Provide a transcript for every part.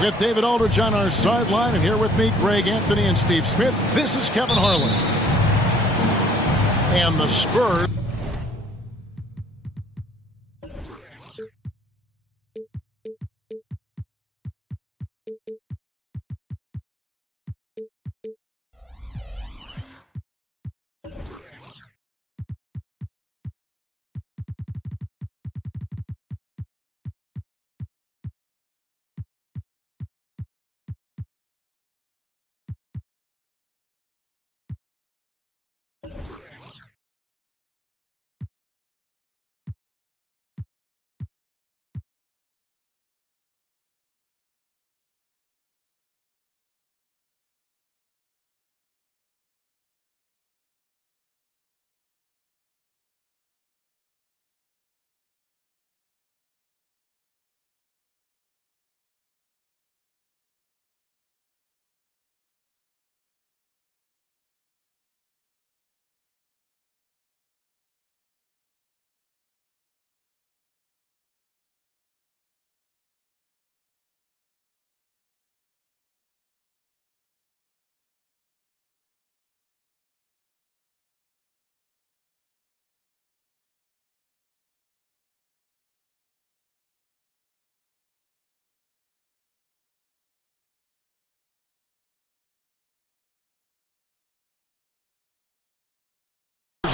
With David Aldridge on our sideline, and here with me, Greg Anthony and Steve Smith, this is Kevin Harlan. And the Spurs.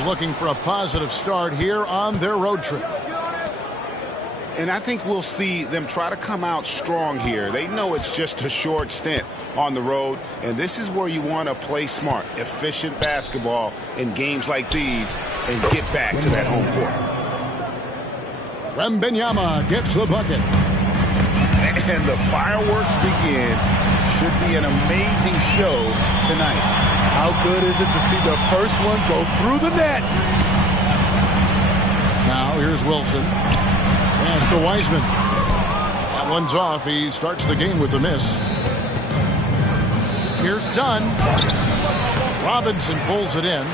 Looking for a positive start here on their road trip. And I think we'll see them try to come out strong here. They know it's just a short stint on the road, and this is where you want to play smart, efficient basketball in games like these and get back to that home court. Wembanyama gets the bucket. And the fireworks begin. Should be an amazing show tonight. How good is it to see the first one go through the net? Now here's Wilson. Pass to Wiseman. That one's off. He starts the game with a miss. Here's Dunn. Robinson pulls it in.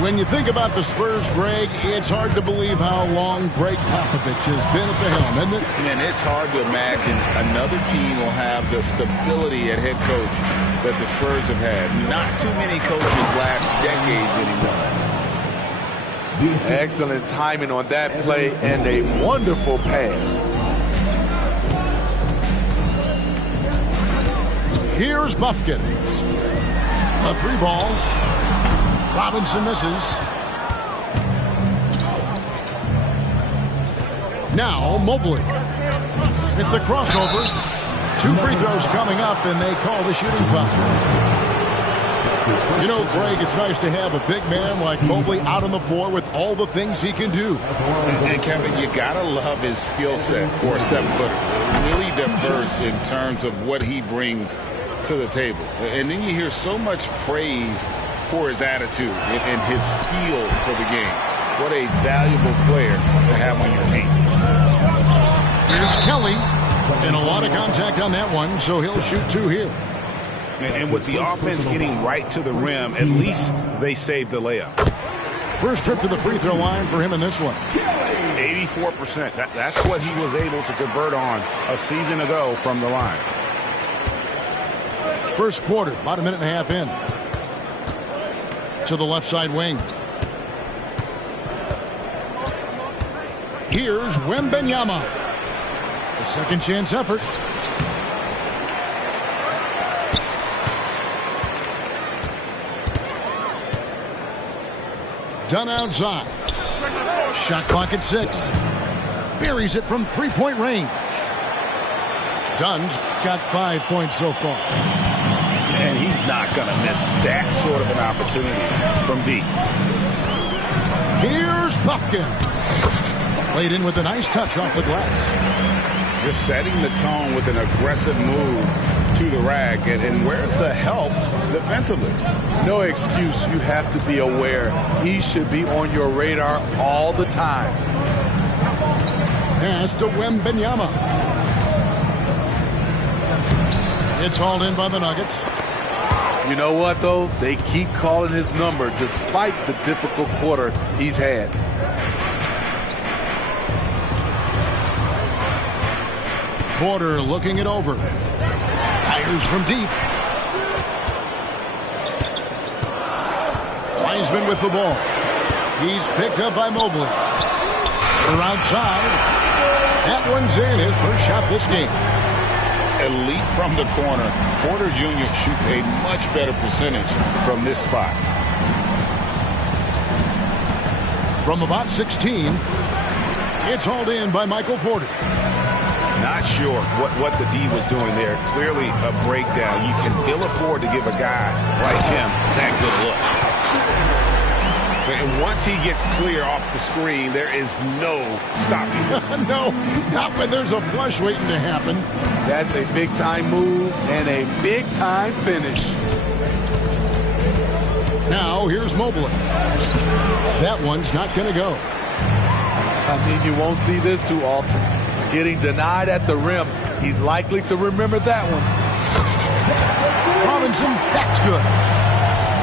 When you think about the Spurs, Greg, it's hard to believe how long Greg Popovich has been at the helm, isn't it? And it's hard to imagine another team will have the stability at head coach that the Spurs have had. Not too many coaches last decades anymore. Excellent timing on that play and a wonderful pass. Here's Buffkin. A three ball. Robinson misses. Now Mobley with the crossover. 2 free throws coming up, and they call the shooting foul. You know, Greg, it's nice to have a big man like Mobley out on the floor with all the things he can do. And Kevin, you gotta love his skill set for a 7-footer. Really diverse in terms of what he brings to the table. And then you hear so much praise for his attitude and his feel for the game. What a valuable player to have on your team. Here's Kelly. And a lot of contact on that one, so he'll shoot 2 here. And with the offense getting right to the rim, at least they saved the layup. First trip to the free throw line for him in this one. 84%. That's what he was able to convert on a season ago from the line. First quarter, about a minute and a half in. To the left side wing. Here's Wembanyama. A second chance effort. Done outside. Shot clock at 6. buries it from three-point range. Dunn's got 5 points so far. And he's not going to miss that sort of an opportunity from deep. Here's Puffkin. Played in with a nice touch off the glass. Just setting the tone with an aggressive move to the rack. And where's the help defensively? No excuse. You have to be aware. He should be on your radar all the time. Pass to Wembanyama. It's hauled in by the Nuggets. You know what, though? They keep calling his number despite the difficult quarter he's had. Porter looking it over. Fires from deep. Wiseman with the ball. He's picked up by Mobley. They're outside. That one's in. His first shot this game. Elite from the corner. Porter Jr. shoots a much better percentage from this spot. From about 16, it's hauled in by Michael Porter. Not sure what the D was doing there. Clearly a breakdown. You can ill afford to give a guy like him that good look. And once he gets clear off the screen, there is no stopping him. No, not when there's a flush waiting to happen. That's a big-time move and a big-time finish. Now, here's Mobley. That one's not going to go. I mean, you won't see this too often. Getting denied at the rim. He's likely to remember that one. Robinson, that's good.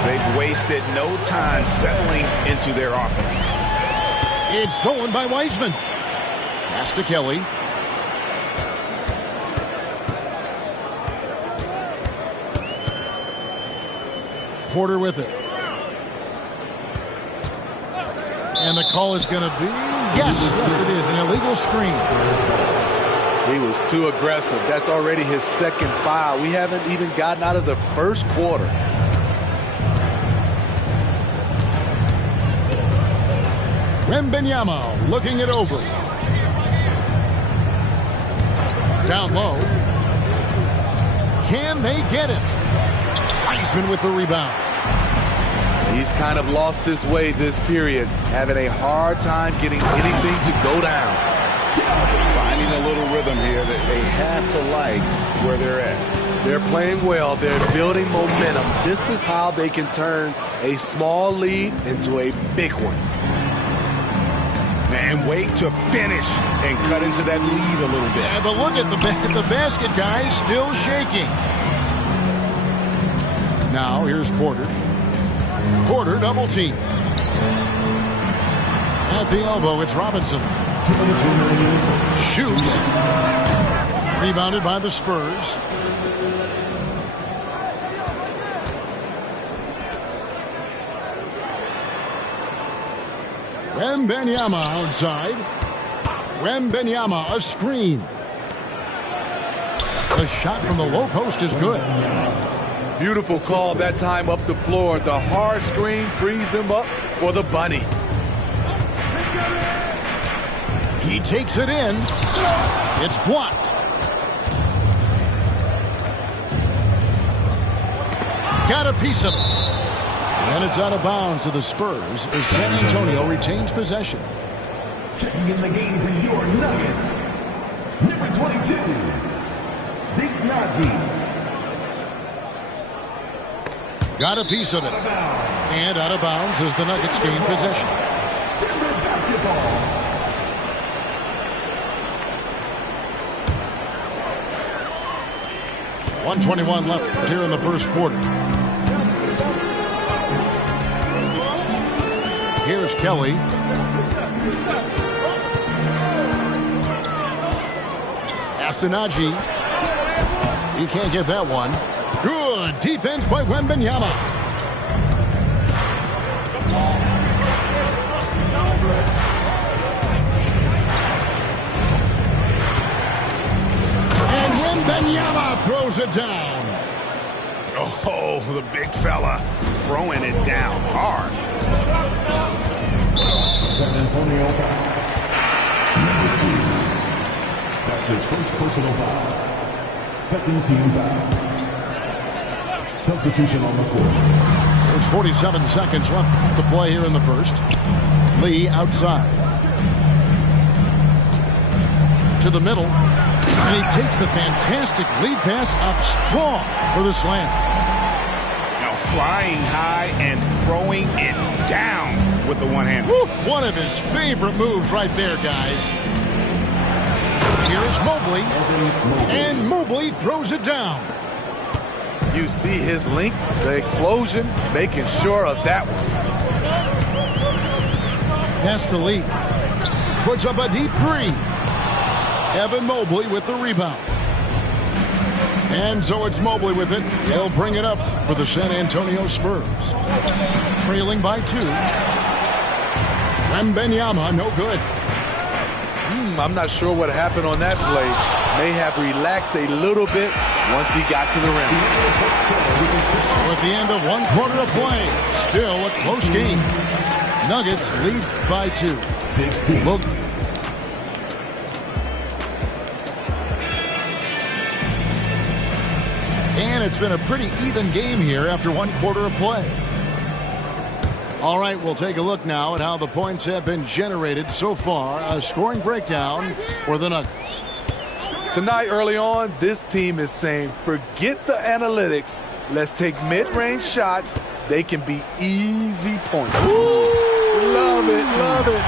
They've wasted no time settling into their offense. It's stolen by Wiseman. Pass to Kelly. Porter with it. And the call is going to be, yes, it is, an illegal screen. He was too aggressive. That's already his second foul. We haven't even gotten out of the first quarter. Wembanyama looking it over. Down low. Can they get it? Wiseman with the rebound. He's kind of lost his way this period, having a hard time getting anything to go down. Finding a little rhythm here that they have to like where they're at. They're playing well. They're building momentum. This is how they can turn a small lead into a big one. And wait to finish and cut into that lead a little bit. Yeah, but look at the basket, guys, still shaking. Now here's Porter. Porter double team. At the elbow, it's Robinson. Shoots. Rebounded by the Spurs. Wembanyama outside. Wembanyama, a screen. The shot from the low post is good. Beautiful call that time up the floor. The hard screen frees him up for the bunny. He takes it in. It's blocked. Got a piece of it. And it's out of bounds to the Spurs as San Antonio retains possession. Checking in the game for your Nuggets, number 22, Zignaji. Got a piece of it. And out of bounds as the Nuggets gain possession. Denver basketball. .121 left here in the first quarter. Here's Kelly. Astanaji. He can't get that one. Good defense by Wembanyama. And Wembanyama throws it down. Oh, the big fella throwing it down hard. San Antonio, number 2. his first personal foul. Second team foul. Substitution on the court. There's 47 seconds left to play here in the first. Lee outside. To the middle. And he takes the fantastic lead pass up strong for the slam. Now flying high and throwing it down with the one hand. One of his favorite moves right there, guys. Here's Mobley. And Mobley throws it down. You see his length, the explosion, making sure of that one. Pass to Lee. Puts up a deep three. Evan Mobley with the rebound. And so it's Mobley with it. He'll bring it up for the San Antonio Spurs. Trailing by 2. Wembanyama, no good. I'm not sure what happened on that play. May have relaxed a little bit once he got to the rim. So at the end of one quarter of play, still a close game. Nuggets lead by 2. 16. Look. And it's been a pretty even game here after one quarter of play. All right, we'll take a look now at how the points have been generated so far. A scoring breakdown for the Nuggets. Tonight, early on, this team is saying, forget the analytics. Let's take mid-range shots. They can be easy points. Ooh, love it, love it.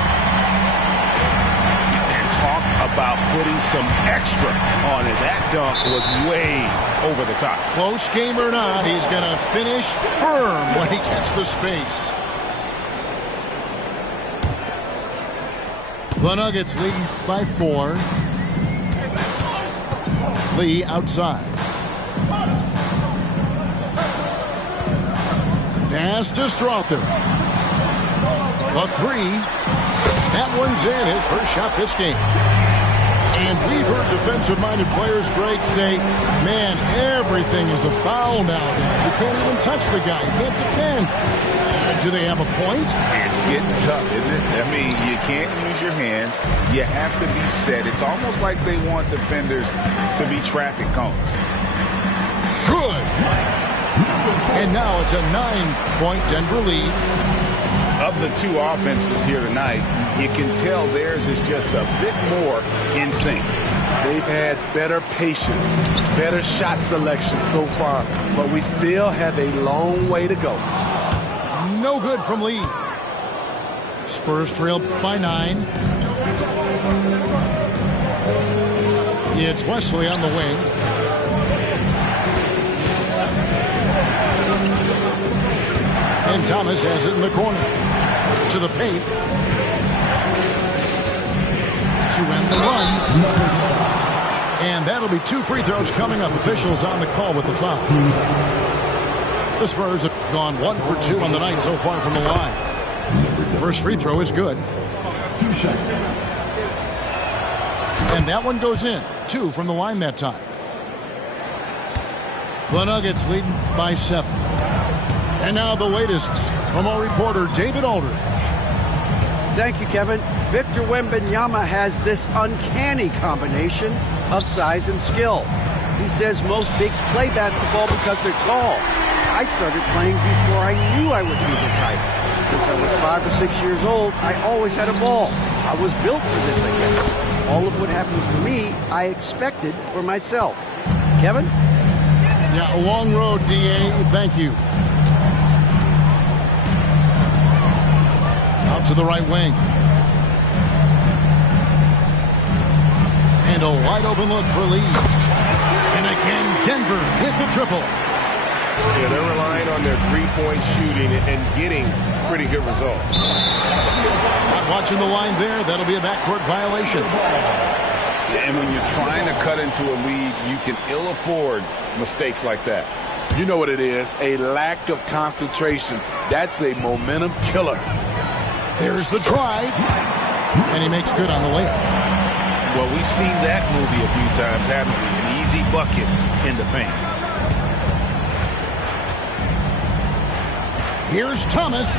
And talk about putting some extra on it. That dunk was way over the top. Close game or not, he's going to finish firm when he gets the space. The Nuggets lead by 4. Lee outside. Pass to Strother. A 3. That one's in, his first shot this game. And we've heard defensive-minded players, Greg, say, man, everything is a foul nowadays. You can't even touch the guy. You can't defend. Do they have a point? It's getting tough, isn't it? I mean, you can't use your hands. You have to be set. It's almost like they want defenders to be traffic cones. Good. And now it's a 9-point Denver lead. Of the two offenses here tonight, you can tell theirs is just a bit more in sync. They've had better patience, better shot selection so far, but we still have a long way to go. No good from Lee. Spurs trail by 9. It's Wesley on the wing. And Thomas has it in the corner. To the paint. To end the run. And that'll be 2 free throws coming up. Officials on the call with the foul. The Spurs have gone 1 for 2 on the night so far from the line. First free throw is good. 2 shots. And that one goes in. 2 from the line that time. The Nuggets leading by 7. And now the latest from our reporter, David Aldridge. Thank you, Kevin. Victor Wembanyama has this uncanny combination of size and skill. He says most bigs play basketball because they're tall. I started playing before I knew I would be this height. Since I was 5 or 6 years old, I always had a ball. I was built for this, I guess. All of what happens to me, I expected for myself. Kevin? Yeah, a long road, D.A. Thank you. Out to the right wing. And a wide open look for Lee. And again, Denver with the triple. Yeah, they're relying on their three-point shooting and getting pretty good results. Not watching the line there. That'll be a backcourt violation. And when you're trying to cut into a lead, you can ill afford mistakes like that. You know what it is, a lack of concentration. That's a momentum killer. There's the drive. And he makes good on the layup. Well, we've seen that movie a few times, haven't we? An easy bucket in the paint. Here's Thomas.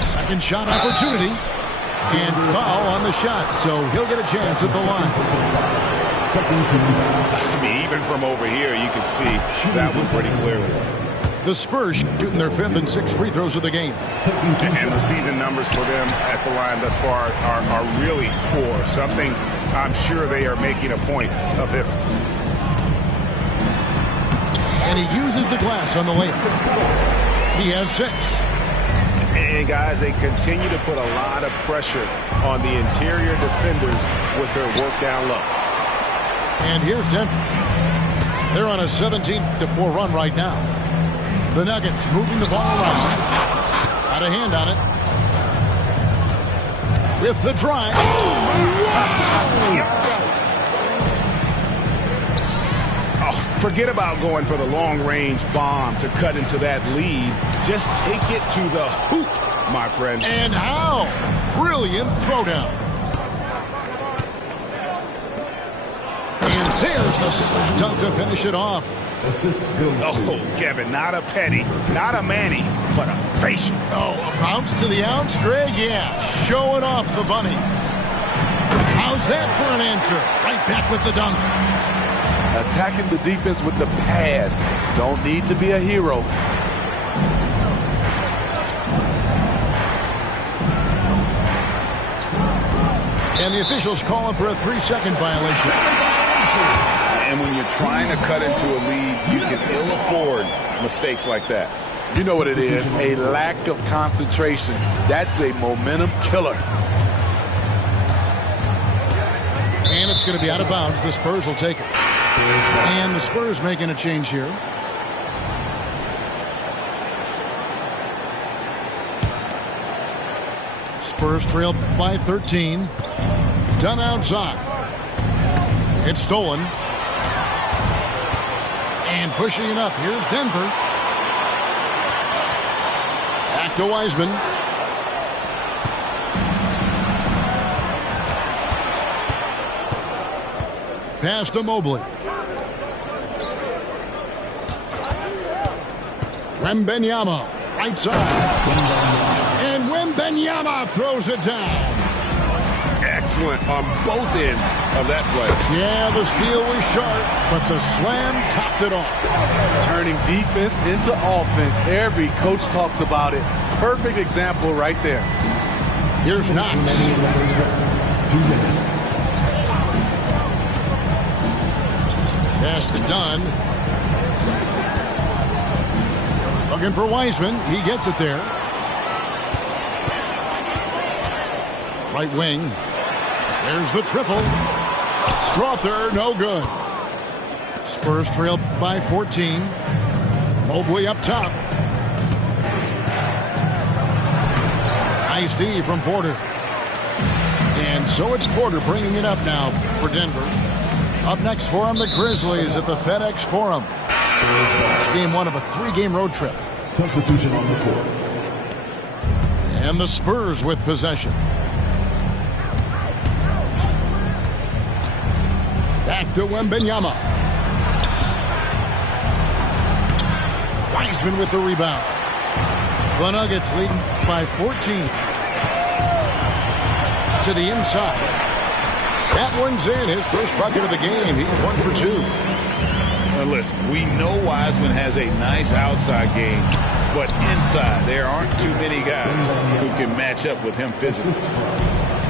Second shot opportunity. And foul on the shot, so he'll get a chance at the line. I mean, even from over here, you can see that one pretty clearly. The Spurs shooting their 5th and 6th free throws of the game. And the season numbers for them at the line thus far are really poor. Something I'm sure they are making a point of emphasis. And he uses the glass on the layup. He has 6. And guys, they continue to put a lot of pressure on the interior defenders with their work down low. And here's Denver. They're on a 17-4 run right now. The Nuggets moving the ball around. Got a hand on it. With the drive. Oh, forget about going for the long-range bomb to cut into that lead. Just take it to the hoop, my friend. And how? Brilliant throwdown. And there's the slam dunk to finish it off. Oh, Kevin, not a penny, not a manny, but a facial. Oh, a bounce to the ounce, Greg? Yeah, showing off the bunnies. How's that for an answer? Right back with the dunk. Attacking the defense with the pass. Don't need to be a hero. And the officials calling for a 3-second violation. And when you're trying to cut into a lead, you can ill afford mistakes like that. You know what it is, a lack of concentration. That's a momentum killer. And it's going to be out of bounds. The Spurs will take it. And the Spurs making a change here. Spurs trail by 13. Done outside. It's stolen. And pushing it up. Here's Denver. Back to Wiseman. Pass to Mobley. Wembenyama, right side. And Wembenyama throws it down. Excellent on both ends of that play. Yeah, the steal was sharp, but the slam topped it off. Turning defense into offense. Every coach talks about it. Perfect example right there. Here's Knox. 2 minutes. Pass to Dunn. Looking for Wiseman. He gets it there. Right wing. There's the triple. Strother, no good. Spurs trail by 14. Mobley up top. Nice D from Porter. And so it's Porter bringing it up now for Denver. Up next for them, the Grizzlies at the FedEx Forum. It's game 1 of a 3-game road trip. Substitution on the court. And the Spurs with possession. Back to Wembenyama. Wiseman with the rebound. The Nuggets leading by 14. To the inside. That one's in. His first bucket of the game. He's 1 for 2. Now listen, we know Wiseman has a nice outside game, but inside there aren't too many guys who can match up with him physically.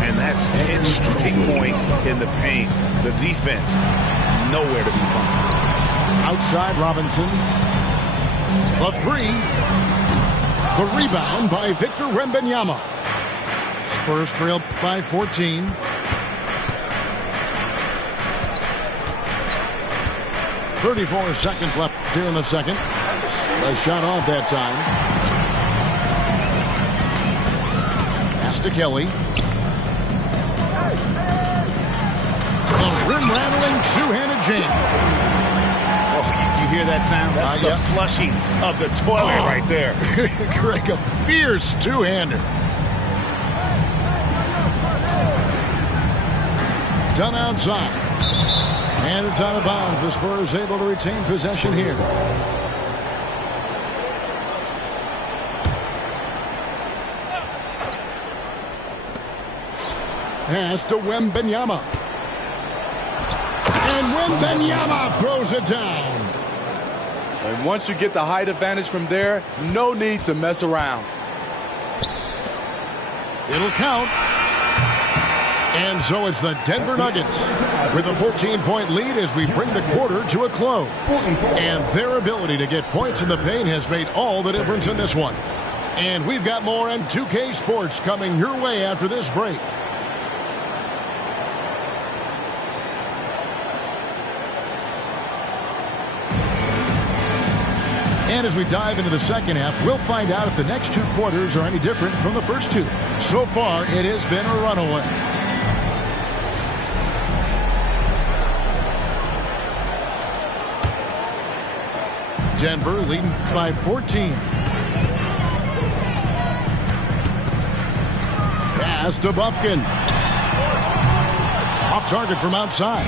And that's 10 straight points in the paint. The defense, nowhere to be found. Outside Robinson. The 3. The rebound by Victor Wembanyama. Spurs trail by 14. .34 seconds left here in the second. A shot off that time. Pass to Kelly. The rim-rattling two-handed jam. Oh, you hear that sound? That's the flushing of the toilet right there. Greg, a fierce two-hander. Done outside. And it's out of bounds. The Spurs able to retain possession here. Pass to Wembanyama. And Wembanyama throws it down. And once you get the height advantage from there, no need to mess around. It'll count. And so it's the Denver Nuggets with a 14-point lead as we bring the quarter to a close. And their ability to get points in the paint has made all the difference in this one. And we've got more on 2K Sports coming your way after this break. And as we dive into the second half, we'll find out if the next two quarters are any different from the first two. So far, it has been a runaway. Denver leading by 14. Pass to Bufkin. Off target from outside.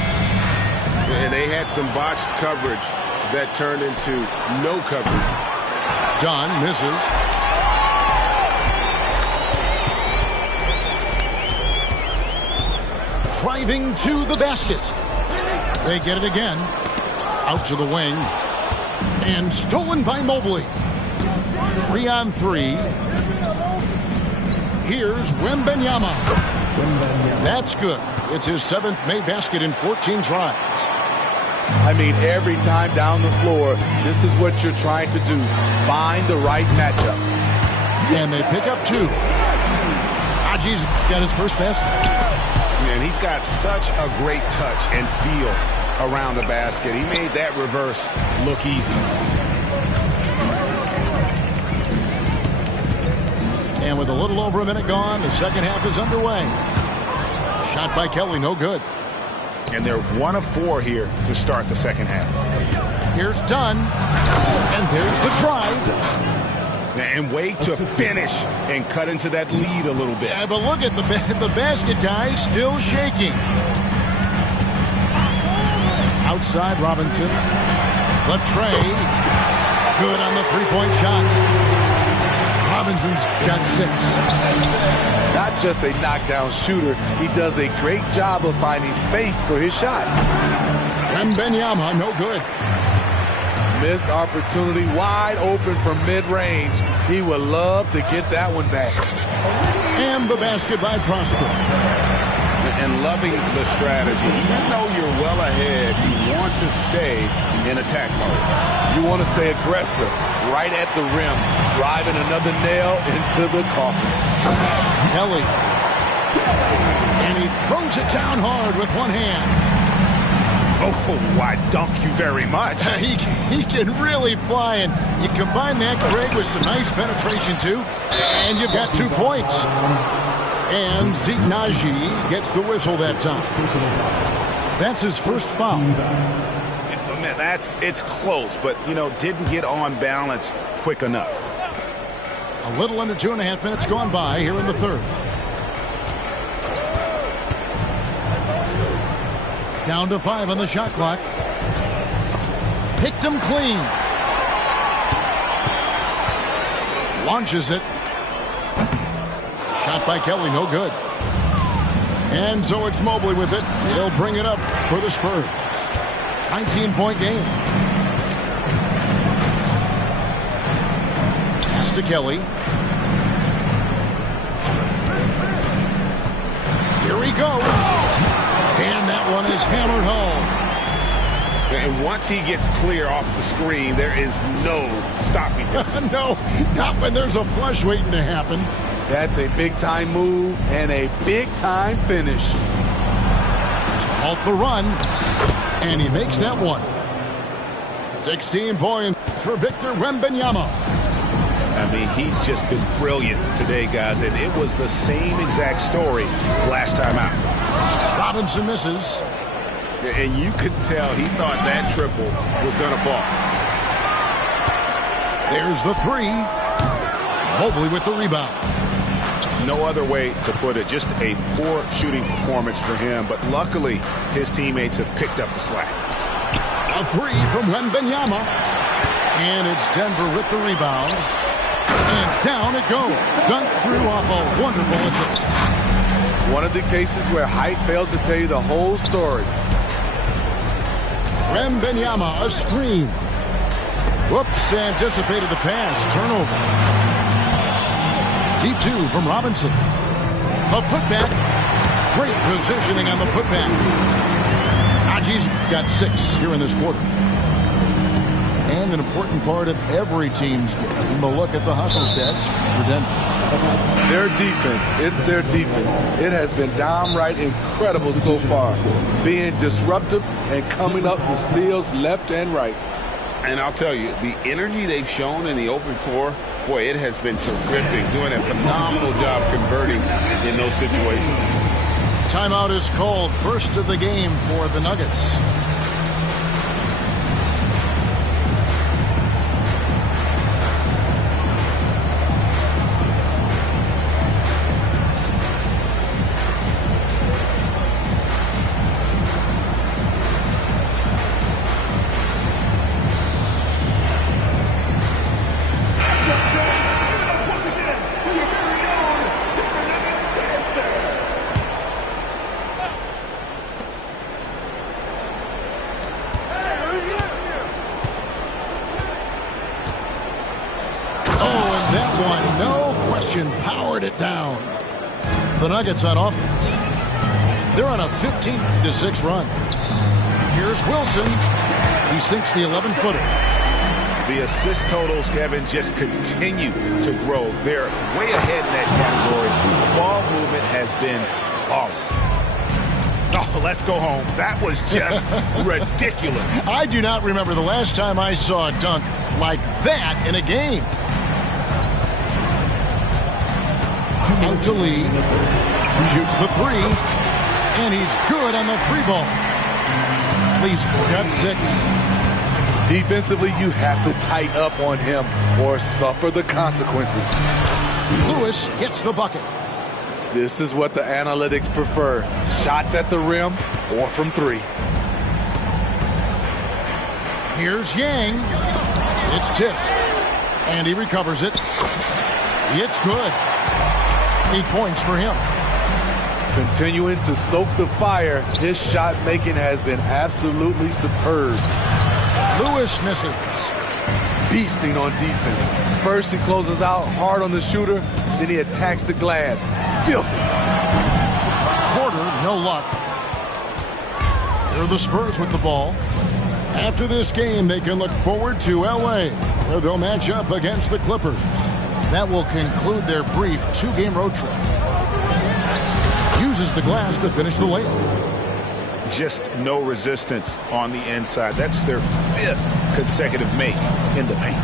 And they had some botched coverage that turned into no coverage. Dunn misses. Driving to the basket. They get it again. Out to the wing. And stolen by Mobley. 3-on-3. Here's Wembanyama. That's good. It's his 7th made basket in 14 tries. I mean, every time down the floor, this is what you're trying to do. Find the right matchup. And they pick up 2. Haji's got his first basket. And he's got such a great touch and feel around the basket. He made that reverse look easy. And with a little over a minute gone, the second half is underway. Shot by Kelly, no good. And they're 1 of 4 here to start the second half. Here's Dunn. And there's the drive. And wait to finish and cut into that lead a little bit. Yeah, but look at the basket guy still shaking. Outside Robinson. Latrey. Good on the three-point shot. Robinson's got 6. Not just a knockdown shooter, he does a great job of finding space for his shot. Wembanyama, no good. Missed opportunity, wide open from mid-range. He would love to get that one back. And the basket by Prosper. And loving the strategy. Even though you're well ahead, you want to stay in attack mode. You want to stay aggressive, right at the rim, driving another nail into the coffin. Kelly. And he throws it down hard with one hand. Oh, why dunk you very much. He can really fly, and you combine that, Greg, with some nice penetration, too, and you've got 2 points. And Zignaji gets the whistle that time. That's his first foul. Man, it's close, but, didn't get on balance quick enough. A little under 2.5 minutes gone by here in the third. Down to 5 on the shot clock. Picked him clean. Launches it. Shot by Kelly, no good. And so it's Mobley with it. He'll bring it up for the Spurs. 19-point game. Pass to Kelly. Here he goes. And that one is hammered home. And once he gets clear off the screen, there is no stopping him. No, not when there's a flush waiting to happen. That's a big-time move and a big-time finish. To halt the run. And he makes that one. 16 points for Victor Wembanyama. I mean, he's just been brilliant today, guys. And it was the same exact story last time out. Robinson misses. And you could tell he thought that triple was going to fall. There's the 3. Mobley with the rebound. No other way to put it. Just a poor shooting performance for him. But luckily, his teammates have picked up the slack. A 3 from Wembanyama. And it's Denver with the rebound. And down it goes. Dunked through off a wonderful assist. One of the cases where height fails to tell you the whole story. Wembanyama, a screen. Whoops, anticipated the pass. Turnover. Deep two from Robinson. A putback. Great positioning on the putback. Haji's got 6 here in this quarter. And an important part of every team's game. A look at the hustle stats for Denver. Their defense, it's their defense. It has been downright incredible so far. Being disruptive and coming up with steals left and right. And I'll tell you, the energy they've shown in the open floor, boy, it has been terrific. Doing a phenomenal job converting in those situations. Timeout is called. First of the game for the Nuggets. Powered it down. The Nuggets on offense. They're on a 15-6 run. Here's Wilson. He sinks the 11-footer. The assist totals, Kevin, just continue to grow. They're way ahead in that category. The ball movement has been flawless. Oh, let's go home. That was just ridiculous. I do not remember the last time I saw a dunk like that in a game. Out to Lee. Shoots the 3. And he's good on the 3-ball. Lee's got 6. Defensively, you have to tighten up on him or suffer the consequences. Lewis gets the bucket. This is what the analytics prefer. Shots at the rim or from 3. Here's Yang. It's tipped. And he recovers it. It's good. 8 points for him. Continuing to stoke the fire, his shot making has been absolutely superb. Lewis misses. Beasting on defense. First he closes out hard on the shooter, then he attacks the glass. Filthy. Porter, no luck. Here are the Spurs with the ball. After this game, they can look forward to L.A., where they'll match up against the Clippers. That will conclude their brief 2-game road trip. Uses the glass to finish the layup. Just no resistance on the inside. That's their 5th consecutive make in the paint.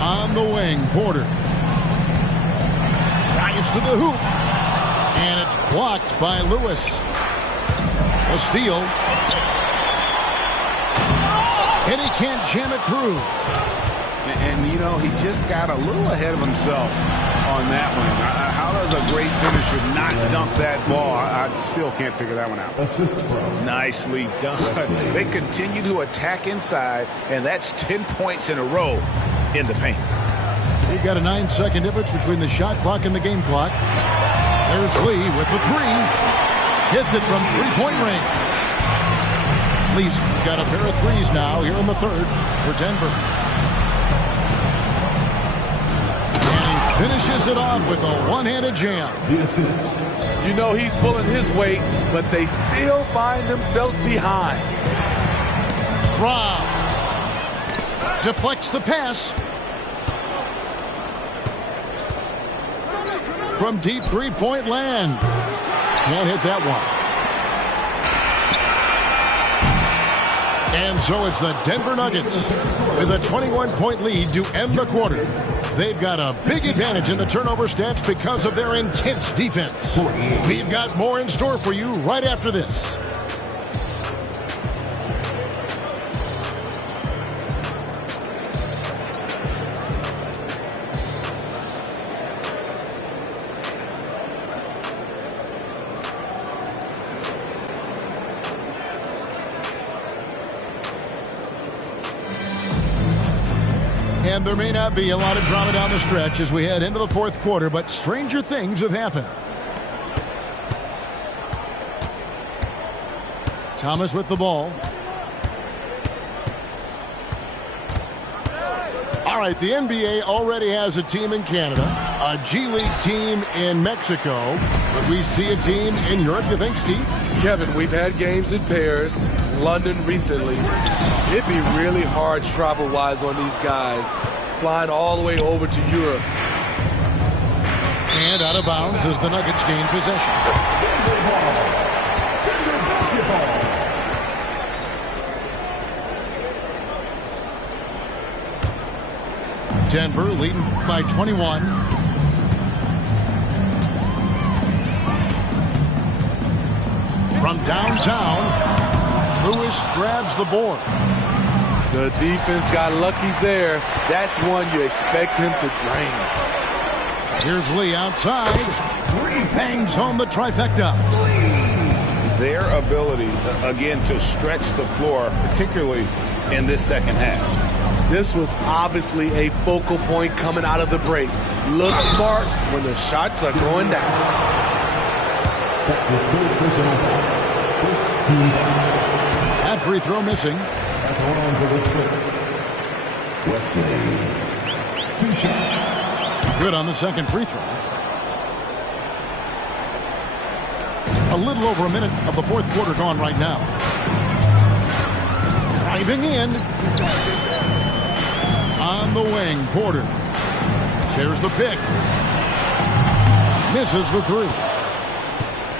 On the wing, Porter. Drives to the hoop. And it's blocked by Lewis. A steal. And he can't jam it through. And, you know, he just got a little ahead of himself on that one. How does a great finisher not dunk that ball? I still can't figure that one out. Nicely done. They continue to attack inside, and that's 10 points in a row in the paint. We've got a 9-second difference between the shot clock and the game clock. There's Lee with the 3. Hits it from 3-point range. Lee's got a pair of 3s now here in the 3rd for Denver. Finishes it off with a one-handed jam. You know he's pulling his weight, but they still find themselves behind. Rob deflects the pass. From deep 3-point land. Can't hit that one. And so it's the Denver Nuggets with a 21-point lead to end the quarter. They've got a big advantage in the turnover stats because of their intense defense. We've got more in store for you right after this. And there may not be a lot of drama down the stretch as we head into the 4th quarter, but stranger things have happened. Thomas with the ball. All right, the NBA already has a team in Canada, a G League team in Mexico. But we see a team in Europe, you think, Steve? Kevin, we've had games in Paris, London recently. It'd be really hard travel-wise on these guys, flying all the way over to Europe. And out of bounds as the Nuggets gain possession. Denver leading by 21. From downtown, Lewis grabs the board. The defense got lucky there. That's one you expect him to drain. Here's Lee outside. Bangs home the trifecta. Their ability, again, to stretch the floor, particularly in this second half. This was obviously a focal point coming out of the break. Look smart when the shots are going down. That's his third personal foul. First team foul. That free throw missing. At the line for the Spurs. Wesley. 2 shots. Good on the second free throw. A little over a minute of the fourth quarter gone right now. Driving in. On the wing, Porter. There's the pick. Misses the three.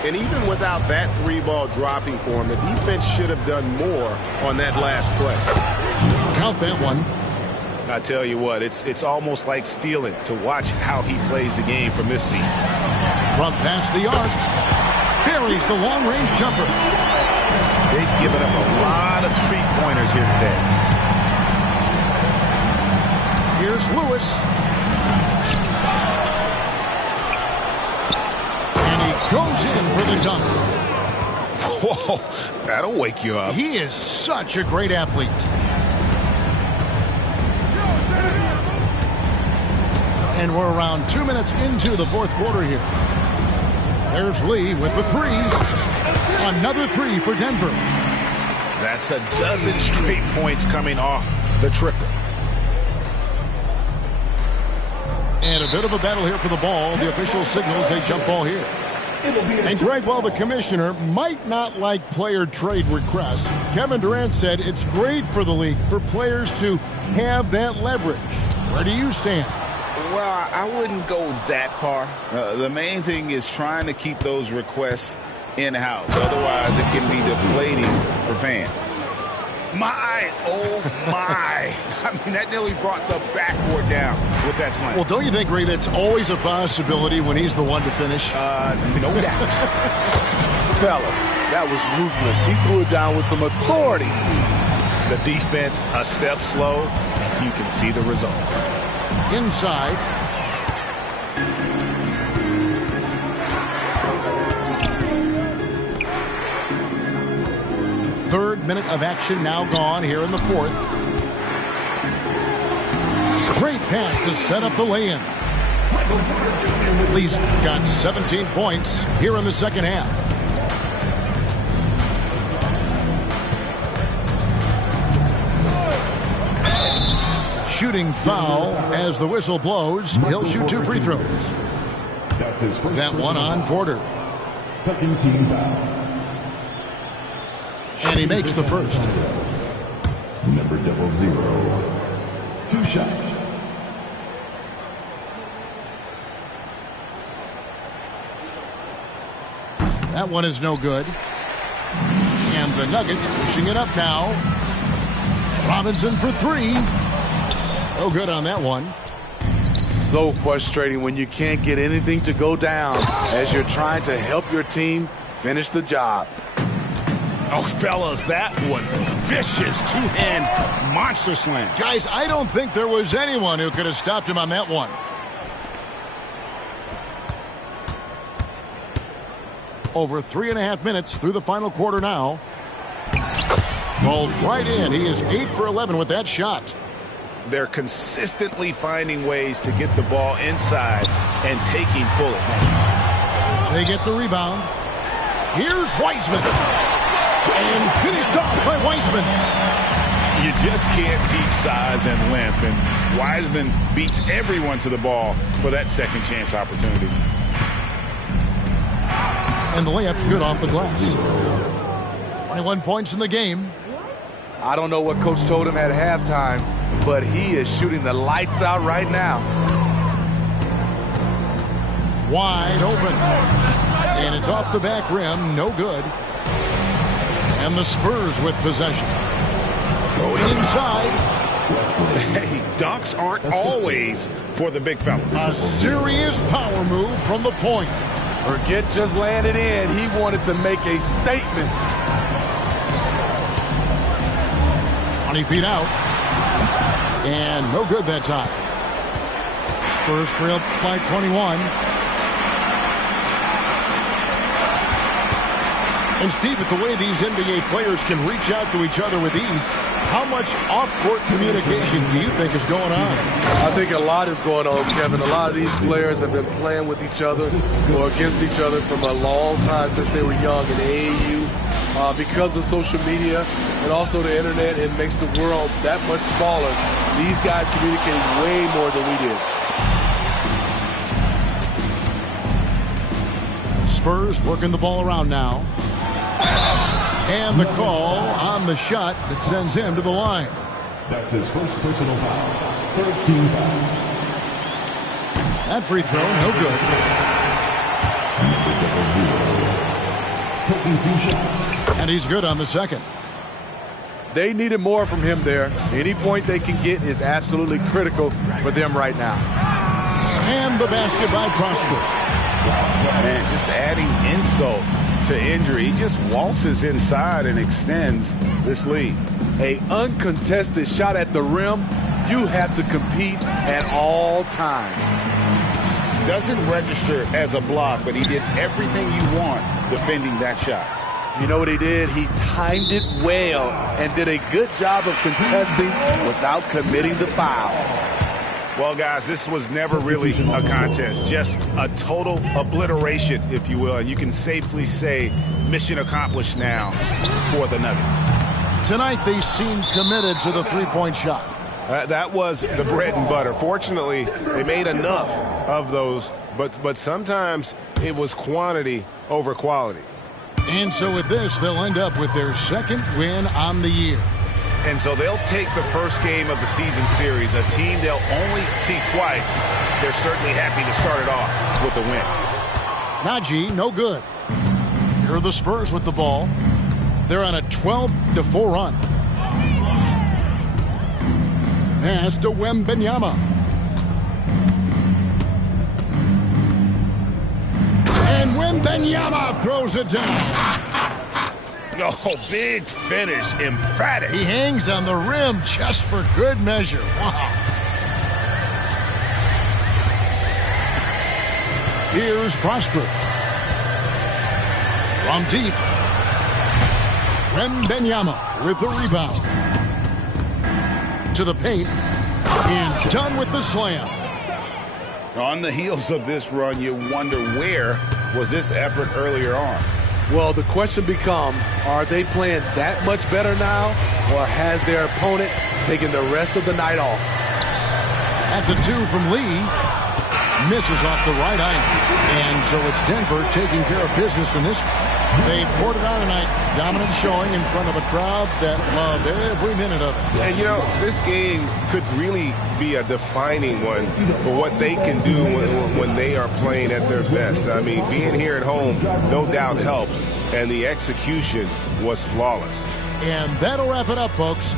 And even without that 3-ball dropping for him, the defense should have done more on that last play. Count that one. I tell you what, it's almost like stealing to watch how he plays the game from this seat. Front past the arc. Buries the long-range jumper. They've given up a lot of three-pointers here today. Here's Lewis. And he goes in for the dunk. Whoa, that'll wake you up. He is such a great athlete. And we're around 2 minutes into the fourth quarter here. There's Lee with the three. Another three for Denver. That's a dozen straight points coming off the triple. And a bit of a battle here for the ball. The official signals a jump ball here. And Greg, while the commissioner might not like player trade requests, Kevin Durant said it's great for the league for players to have that leverage. Where do you stand? Well, I wouldn't go that far. The main thing is trying to keep those requests in-house. Otherwise, it can be deflating for fans. My, oh my. I mean, that nearly brought the backboard down with that slam. Well, don't you think, Ray, that's always a possibility when he's the one to finish? No doubt. Fellas, that was ruthless. He threw it down with some authority. The defense a step slow, and you can see the result. Inside. Third minute of action now gone here in the fourth. Great pass to set up the lay-in. Lee's got 17 points here in the second half. Shooting foul as the whistle blows. He'll shoot 2 free throws. That's his first That one on Porter. Second team foul. And he makes the first. Number 00. 2 shots. That one is no good. And the Nuggets pushing it up now. Robinson for 3. No good on that one. So frustrating when you can't get anything to go down as you're trying to help your team finish the job. Oh, fellas, that was a vicious two-hand monster slam. Guys, I don't think there was anyone who could have stopped him on that one. Over 3.5 minutes through the final quarter now. Falls right in. He is 8 for 11 with that shot. They're consistently finding ways to get the ball inside and taking full advantage. They get the rebound. Here's Wiseman. And finished off by Weisman. You just can't teach size and length, and Wiseman beats everyone to the ball for that second chance opportunity. And the layup's good off the glass. 21 points in the game. I don't know what Coach told him at halftime, but he is shooting the lights out right now. Wide open. And it's off the back rim. No good. And the Spurs with possession. Going inside. Hey, dunks aren't always for the big fellas. A serious power move from the point. Forget just landed in. He wanted to make a statement. 20 feet out. And no good that time. Spurs trail by 21. And Steve, with the way these NBA players can reach out to each other with ease, how much off-court communication do you think is going on? I think a lot is going on, Kevin. A lot of these players have been playing with each other or against each other from a long time since they were young in AAU. Because of social media and also the internet, it makes the world that much smaller. These guys communicate way more than we did. Spurs working the ball around now. And the call on the shot that sends him to the line. That's his first personal foul. 13 foul. That free throw, no good. Taking 2 shots. And he's good on the second. They needed more from him there. Any point they can get is absolutely critical for them right now. And the basket by Prosper. Man, just adding insult to injury. He just waltzes inside and extends this lead. A uncontested shot at the rim, you have to compete at all times. Doesn't register as a block, but he did everything you want defending that shot. You know what he did? He timed it well and did a good job of contesting without committing the foul. Well, guys, this was never really a contest, just a total obliteration, if you will. And you can safely say mission accomplished now for the Nuggets. Tonight they seem committed to the three-point shot. That was the bread and butter. Fortunately, they made enough of those, but sometimes it was quantity over quality. And so with this, they'll end up with their second win on the year. And so they'll take the first game of the season series, a team they'll only see twice. They're certainly happy to start it off with a win. Najee, no good. Here are the Spurs with the ball. They're on a 12-4 run. Pass to Wembanyama. And Wembanyama throws it down. Oh, big finish, emphatic. He hangs on the rim just for good measure. Wow. Here's Prosper. From deep. Wembanyama with the rebound. To the paint. And done with the slam. On the heels of this run, you wonder where was this effort earlier on? Well, the question becomes, are they playing that much better now, or has their opponent taken the rest of the night off? That's a 2 from Lee. Misses off the right eye. And so it's Denver taking care of business in this. They poured it on tonight. Dominant showing in front of a crowd that loved every minute of it. And, you know, this game could really be a defining one for what they can do when they are playing at their best. I mean, being here at home no doubt helps, and the execution was flawless. And that'll wrap it up, folks.